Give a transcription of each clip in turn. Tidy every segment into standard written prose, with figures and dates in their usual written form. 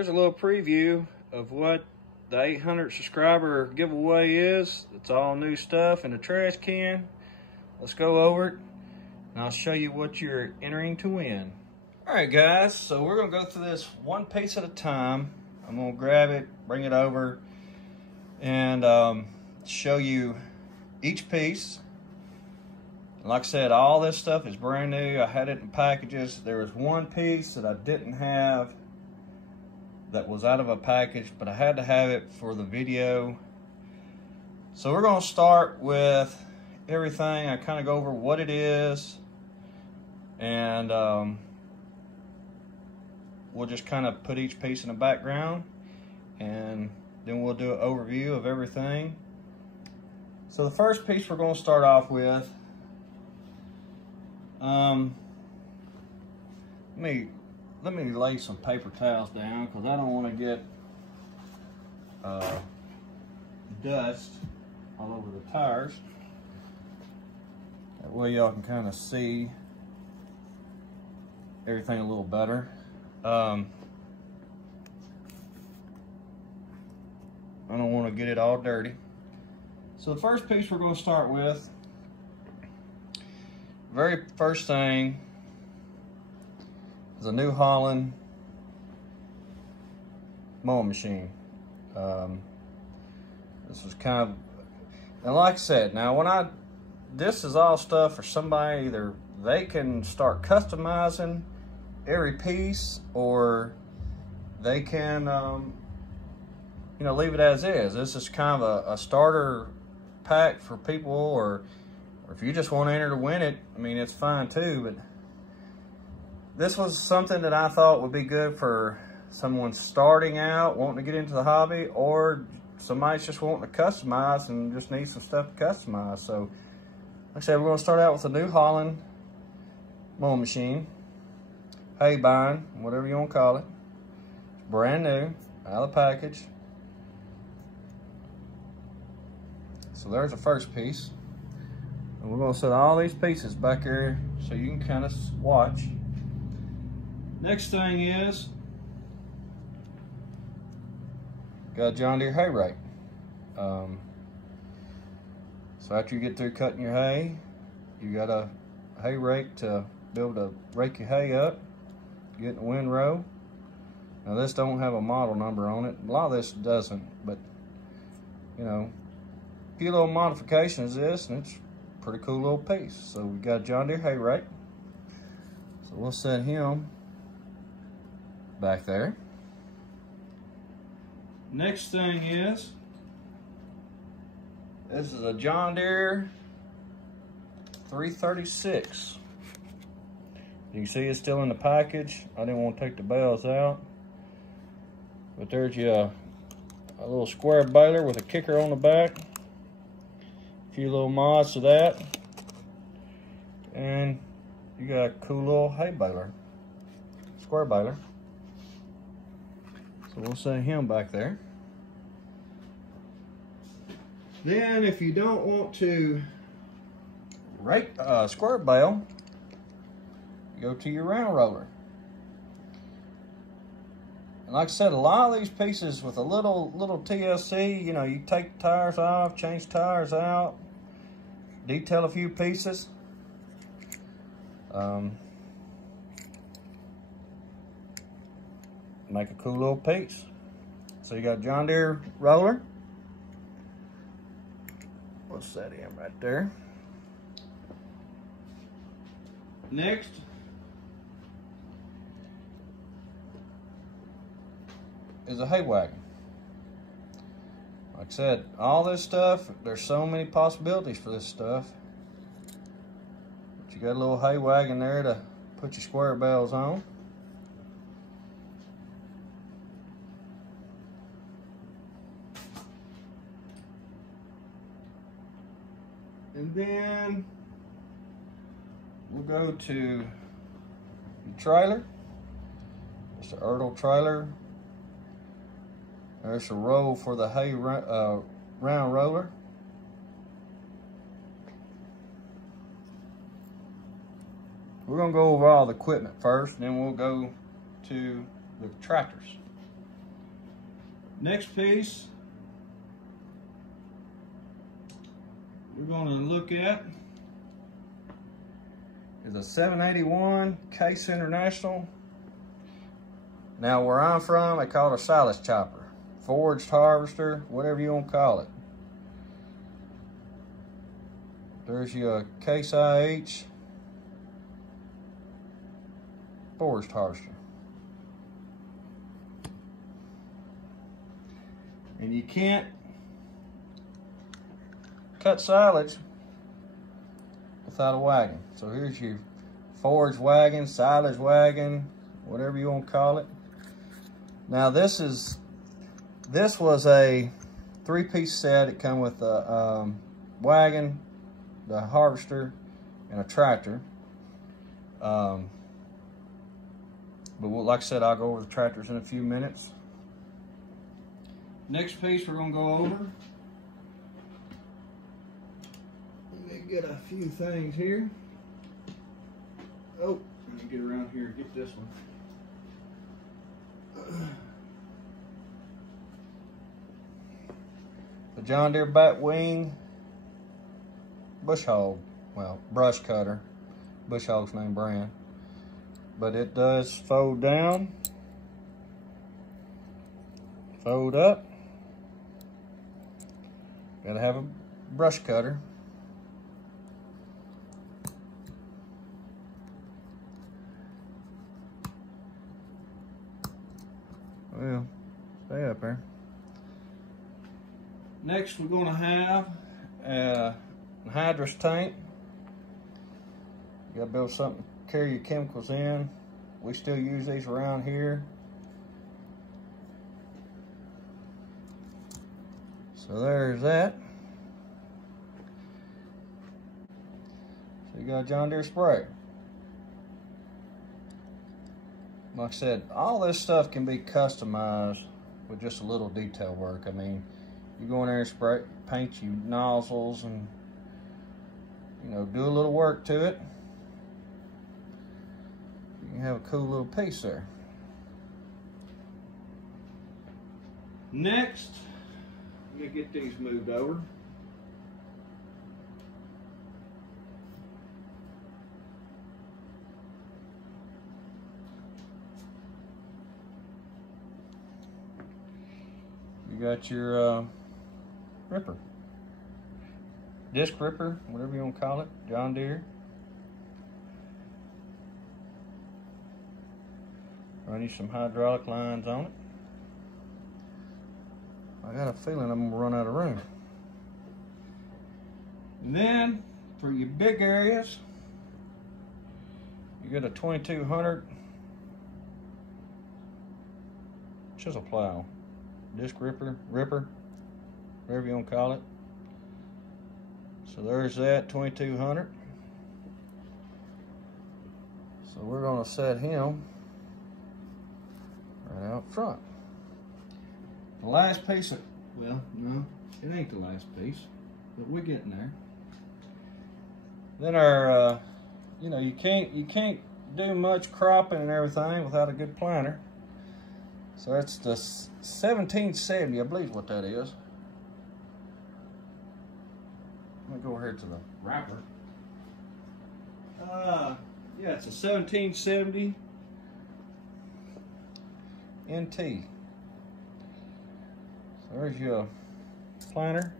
there's a little preview of what the 800 subscriber giveaway is. It's all new stuff in the trash can. Let's go over it, and I'll show you what you're entering to win. All right, guys, so we're gonna go through this one piece at a time. I'm gonna grab it, bring it over, and show you each piece. Like I said, all this stuff is brand new. I had it in packages. There was one piece that I didn't have that was out of a package, but I had to have it for the video. So we're gonna start with everything. I kind of go over what it is, and we'll just kind of put each piece in the background, and then we'll do an overview of everything. So the first piece we're gonna start off with, let me lay some paper towels down because I don't want to get dust all over the tires. That way y'all can kind of see everything a little better. I don't want to get it all dirty. So the first piece we're going to start with, very first thing, is a New Holland mowing machine. This was kind of, and like I said, now this is all stuff for somebody, either they can start customizing every piece, or they can, you know, leave it as is. This is kind of a starter pack for people, or if you just want to enter to win it, I mean, it's fine too, but this was something that I thought would be good for someone starting out, wanting to get into the hobby, or somebody's just wanting to customize and just needs some stuff to customize. So, like I said, we're going to start out with a New Holland mowing machine, hay bind, whatever you want to call it. It's brand new, out of the package. So there's the first piece. And we're going to set all these pieces back here so you can kind of watch. Next thing is, got a John Deere hay rake. So after you get through cutting your hay, you got a hay rake to be able to rake your hay up, get in the windrow. Now this don't have a model number on it. A lot of this doesn't, but you know, a few little modifications of this, and it's a pretty cool little piece. So we got a John Deere hay rake. So we'll set him back there. Next thing is, this is a John Deere 336. You can see it's still in the package. I didn't want to take the bells out. But there's your a little square baler with a kicker on the back. A few little mods to that. And you got a cool little hay baler. Square baler. So we'll set him back there. Then if you don't want to rake square bale, you go to your round roller. And like I said, a lot of these pieces with a little TLC, you know, you take the tires off, change tires out, detail a few pieces. Make a cool little piece. So you got a John Deere roller. We'll set him right there. Next, is a hay wagon. Like I said, all this stuff, there's so many possibilities for this stuff. But you got a little hay wagon there to put your square bales on. And then we'll go to the trailer. It's an Ertl trailer. There's a roll for the hay round roller. We're gonna go over all the equipment first, and then we'll go to the tractors. Next piece we're going to look at is a 781 Case International. Now where I'm from, they call it a silage chopper, forged harvester, whatever you want to call it. There's your Case IH forged harvester. And you can't cut silage without a wagon. So here's your forged wagon, silage wagon, whatever you want to call it. Now this was a 3-piece set. It come with a wagon, the harvester, and a tractor. But like I said, I'll go over the tractors in a few minutes. Next piece we're gonna go over. Let me get a few things here. Oh, let me get around here and get this one. The John Deere Batwing bush hog, well, brush cutter. Bush hog's name brand. But it does fold down, fold up. Gotta have a brush cutter. Well, stay up there. Next, we're gonna have a hydrous tank. You gotta build something to carry your chemicals in. We still use these around here. So there's that. So you got a John Deere sprayer. Like I said, all this stuff can be customized with just a little detail work. I mean, you go in there and spray, paint your nozzles and, you know, do a little work to it. You can have a cool little piece there. Next, I'm gonna get these moved over. You got your ripper, disc ripper, whatever you want to call it, John Deere. Run you some hydraulic lines on it. I got a feeling I'm gonna run out of room. And then for your big areas, you get a 2200 chisel plow, disc ripper, whatever you want to call it. So there's that 2200. So we're gonna set him right out front. The last piece of, well, no, it ain't the last piece, but we're getting there. Then our, you know, you can't do much cropping and everything without a good planter. So that's the 1770, I believe what that is. Let me go over here to the wrapper. Yeah, it's a 1770 NT. There's your planter.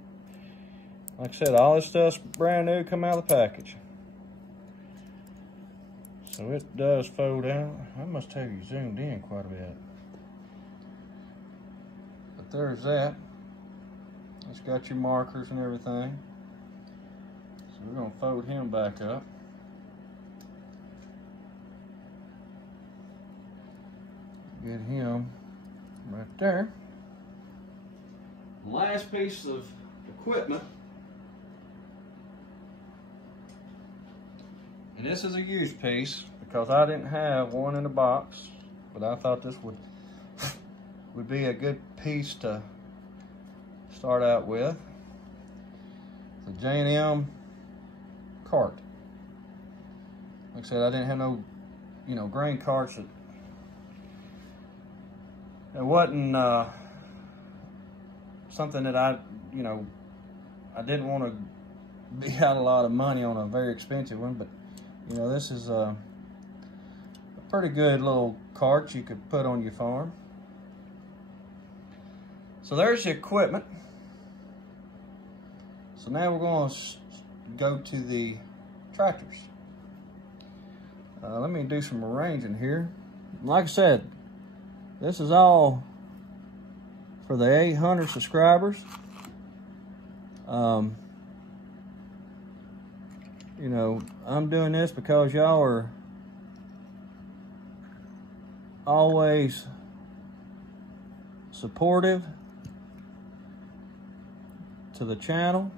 Like I said, all this stuff's brand new, come out of the package. So it does fold out. I must have you zoomed in quite a bit. But there's that. It's got your markers and everything. So we're gonna fold him back up. Get him right there. Last piece of equipment, and this is a used piece because I didn't have one in the box, but I thought this would be a good piece to start out with. The J&M cart. Like I said, I didn't have no, you know, grain carts that wasn't something that I didn't want to be out a lot of money on a very expensive one, but this is a pretty good little cart you could put on your farm. So there's the equipment. So now we're going to go to the tractors. Let me do some arranging here. Like I said, this is all for the 800 subscribers. I'm doing this because y'all are always supportive to the channel,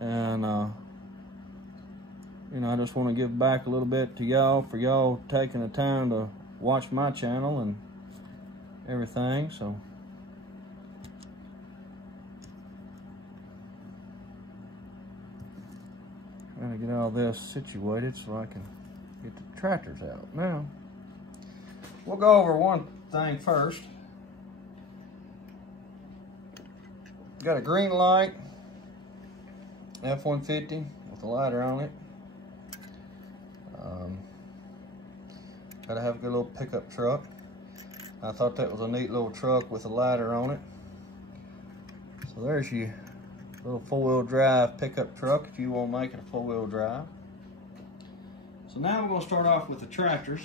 and I just want to give back a little bit to y'all for y'all taking the time to watch my channel and everything. So trying to get all this situated so I can get the tractors out. Now we'll go over one thing first. Got a green light F-150 with a ladder on it. Gotta have a good little pickup truck. I thought that was a neat little truck with a ladder on it. So there's your little four-wheel drive pickup truck if you want to make it a four-wheel drive. So now we're going to start off with the tractors.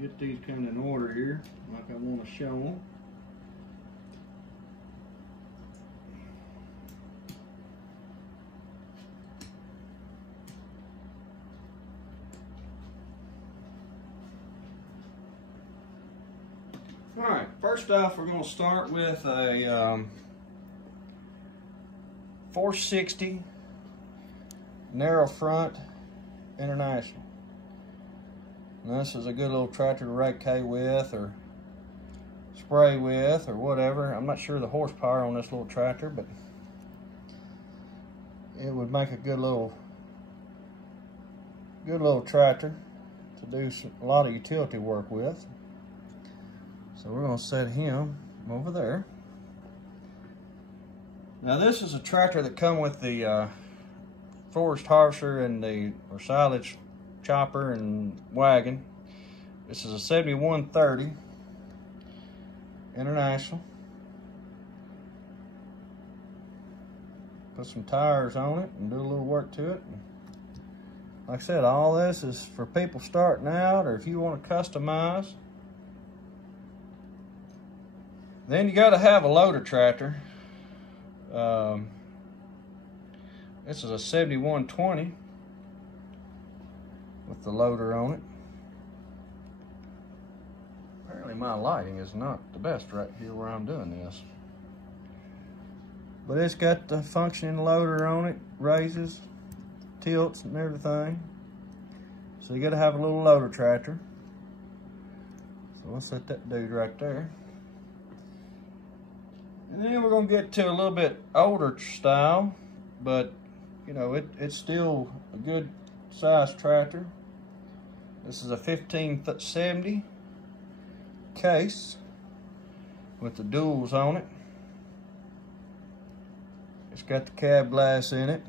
Get these kind of in order here, like I want to show them. Alright, first off we're going to start with a 460 narrow front International. And this is a good little tractor to rake hay with or spray with or whatever. I'm not sure the horsepower on this little tractor, but it would make a good little tractor to do a lot of utility work with. So we're going to set him over there. Now this is a tractor that come with the forest harvester and the silage chopper and wagon. This is a 7130 International. Put some tires on it and do a little work to it. Like I said, all this is for people starting out, or if you want to customize. Then you got to have a loader tractor. This is a 7120 with the loader on it. Apparently my lighting is not the best right here where I'm doing this. But it's got the functioning loader on it, raises, tilts and everything. So you got to have a little loader tractor. So let's set that dude right there. And then we're going to get to a little bit older style, but it's still a good size tractor. This is a 1570 case with the duals on it. It's got the cab glass in it.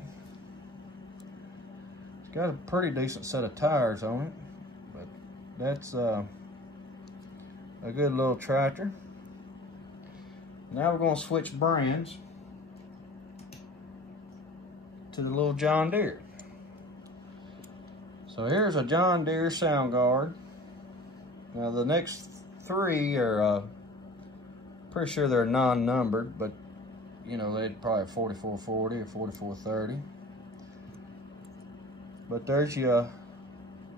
It's got a pretty decent set of tires on it, but that's a good little tractor. Now we're going to switch brands to the little John Deere. So here's a John Deere Soundguard. Now the next three are pretty sure they're non-numbered, but they'd probably have 4440 or 4430. But there's your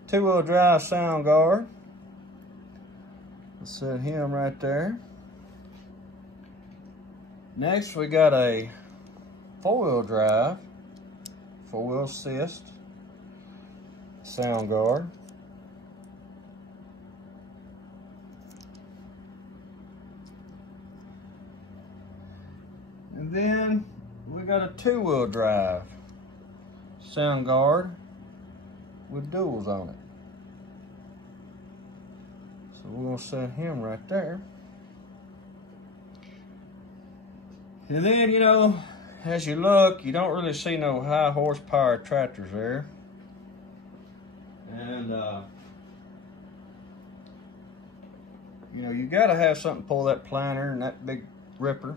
two-wheel drive Soundguard. Let's set him right there. Next we got a four-wheel drive, four-wheel assist Soundguard. And then we got a two-wheel drive Soundguard with duals on it. So we're gonna set him right there. And then, you know, as you look, you don't really see no high horsepower tractors there. And, you know, you gotta have something to pull that planter and that big ripper.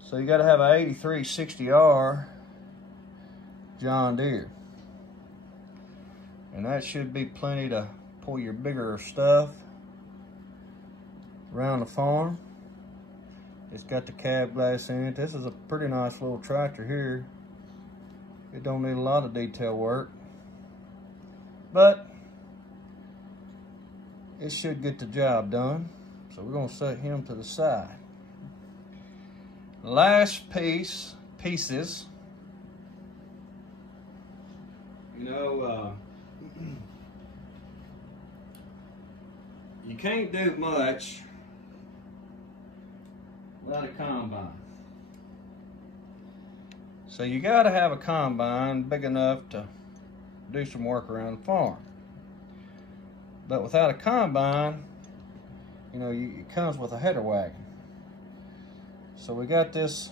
So you gotta have an 8360R John Deere. And that should be plenty to pull your bigger stuff around the farm. It's got the cab glass in it. This is a pretty nice little tractor here. It don't need a lot of detail work, but it should get the job done. So we're gonna set him to the side. Last pieces, you know, you can't do much without a combine. So you gotta have a combine big enough to do some work around the farm. But without a combine, you know, it comes with a header wagon. So we got this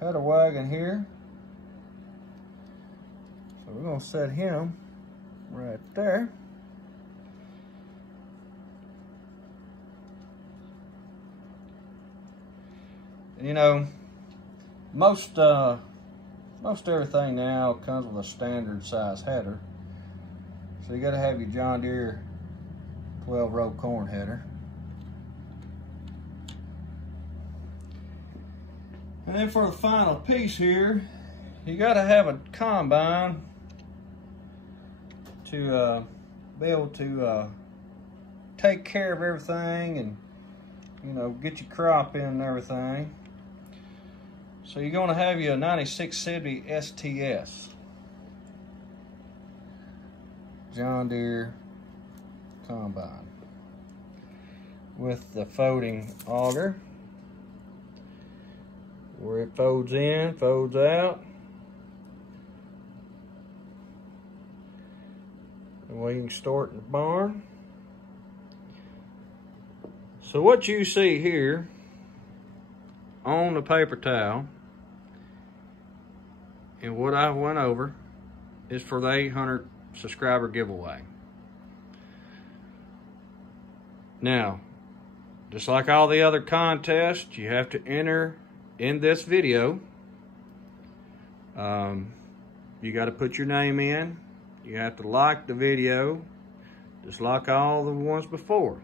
header wagon here. So we're gonna set him right there. You know, most everything now comes with a standard size header. So you gotta have your John Deere 12-row corn header. And then for the final piece here, you gotta have a combine to be able to take care of everything and, you know, get your crop in and everything. So you're gonna have your 9670 STS John Deere combine with the folding auger, where it folds in, folds out. And we can store it in the barn. So what you see here on the paper towel and what I went over is for the 800 subscriber giveaway. Now, just like all the other contests, you have to enter in this video. You got to put your name in. You have to like the video, just like all the ones before.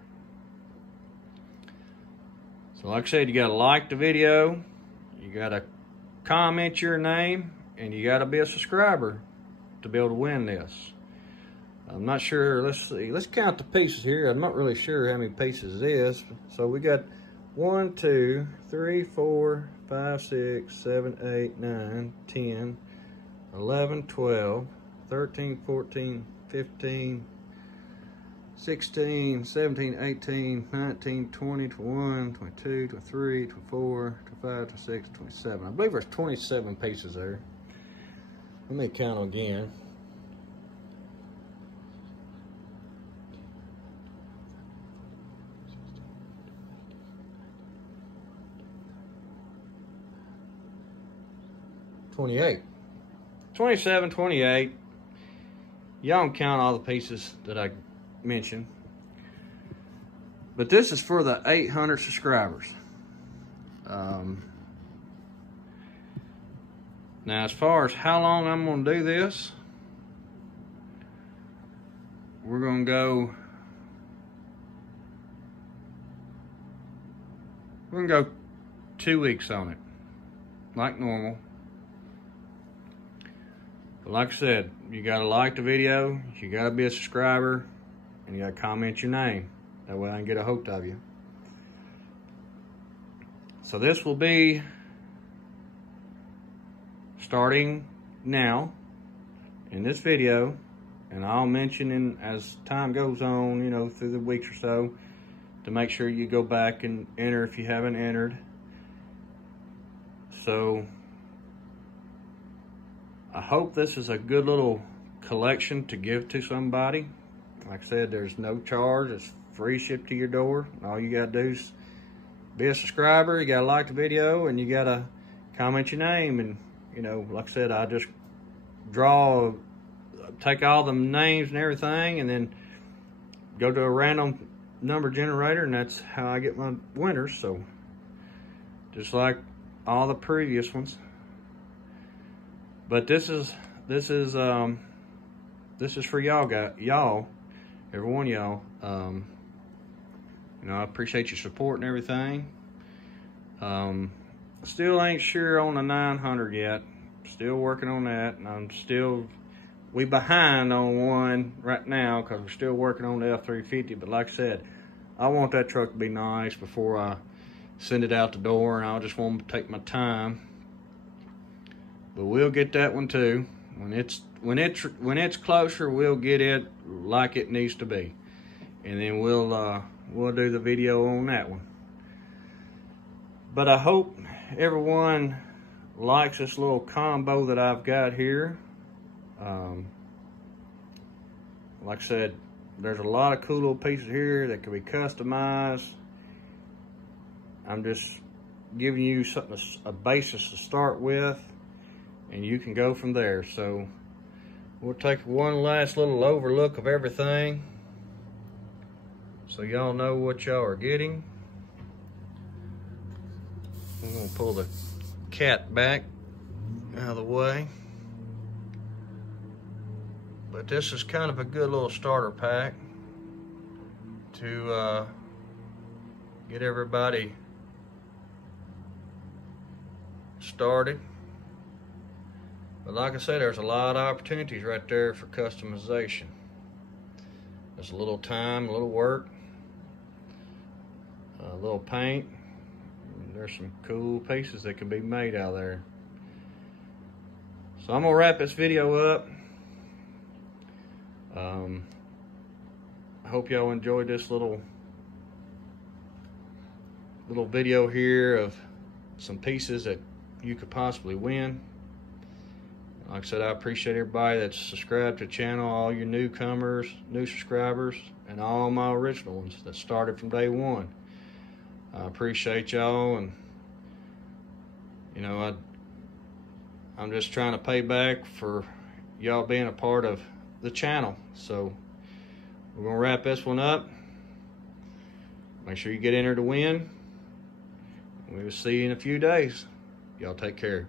So like I said, you got to like the video, you got to comment your name, and you got to be a subscriber to be able to win this. I'm not sure, let's see, let's count the pieces here. I'm not really sure how many pieces it is. So we got 1, 2, 3, 4, 5, 6, 7, 8, 9, 10, 11, 12, 13, 14, 15, 16, 17, 18, 19, 20, 21, 22, 23, 24, 25, 26, 27. I believe there's 27 pieces there. Let me count them again. $28. 27, 28. Y'all can count all the pieces that I mentioned. But this is for the 800 subscribers. Now, as far as how long I'm going to do this, we're going to go 2 weeks on it, like normal. But like I said, you got to like the video, you got to be a subscriber, and you got to comment your name. That way I can get a hold of you. So this will be starting now in this video, and I'll mention as time goes on, you know, through the weeks or so, to make sure you go back and enter if you haven't entered. So I hope this is a good little collection to give to somebody Like I said, there's no charge. It's free shipped to your door. All you gotta do is be a subscriber. You gotta like the video, and you gotta comment your name. And you know, like I said, I just take all the names and everything, and then go to a random number generator, and that's how I get my winners. So just like all the previous ones. But this is for y'all, every one of y'all. You know, I appreciate your support and everything. Still ain't sure on the 900 yet. Still working on that, and we behind on one right now because we're still working on the F-350. But like I said, I want that truck to be nice before I send it out the door, and I just want to take my time. But we'll get that one too. When it's closer, we'll get it like it needs to be, and then we'll do the video on that one. But I hope everyone likes this little combo that I've got here. Like I said, there's a lot of cool little pieces here that can be customized. I'm just giving you something, a basis to start with, and you can go from there. So we'll take one last little overlook of everything so y'all know what y'all are getting. I'm gonna pull the cat back out of the way. But this is kind of a good little starter pack to get everybody started. But like I said, there's a lot of opportunities right there for customization. There's a little time, a little work, a little paint. There's some cool pieces that can be made out there. So I'm gonna wrap this video up. I hope y'all enjoyed this little video here of some pieces that you could possibly win. Like I said, I appreciate everybody that's subscribed to the channel, all your newcomers, new subscribers, and all my original ones that started from day one. I appreciate y'all, and you know, I'm just trying to pay back for y'all being a part of the channel. So we're gonna wrap this one up. Make sure you get entered to win. We will see you in a few days. Y'all take care.